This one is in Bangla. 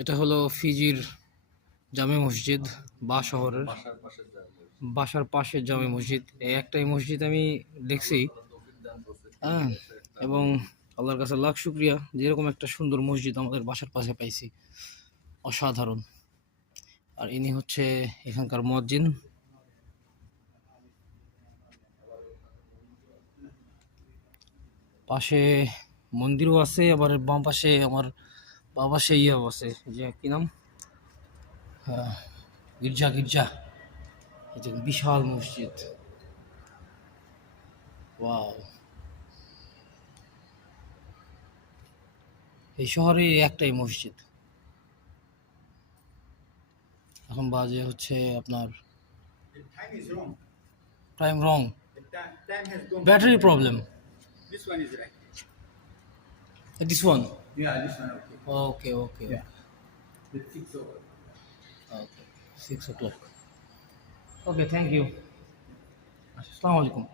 এটা হলো ফিজির জামে মসজিদ, শহরের বাসার পাশের জামে মসজিদ। এই একটাই মসজিদ আমি দেখছি, হ্যাঁ। এবং আল্লাহর কাছে লাখ শুক্রিয়া যে এরকম একটা সুন্দর মসজিদ আমাদের বাসার পাশে পাইছি, অসাধারণ। আর ইনি হচ্ছে এখানকার মুয়াজ্জিন। পাশে মন্দিরও আছে, আবার বাম পাশে আমার বাম পাশে ইয়েও আছে, যে কি নাম, গির্জা গির্জা। এটা বিশাল মসজিদ, ওয়াও। এই শহরে এই একটাই মসজিদ। এখন বাজে হচ্ছে আপনার The time is wrong. Time wrong, Time has gone. Battery problem. This one is right. This one, Yeah, this one okay. Okay okay Yeah. The 6 over. Okay, 6 o'clock। Okay, thank you. আসসালামু আলাইকুম।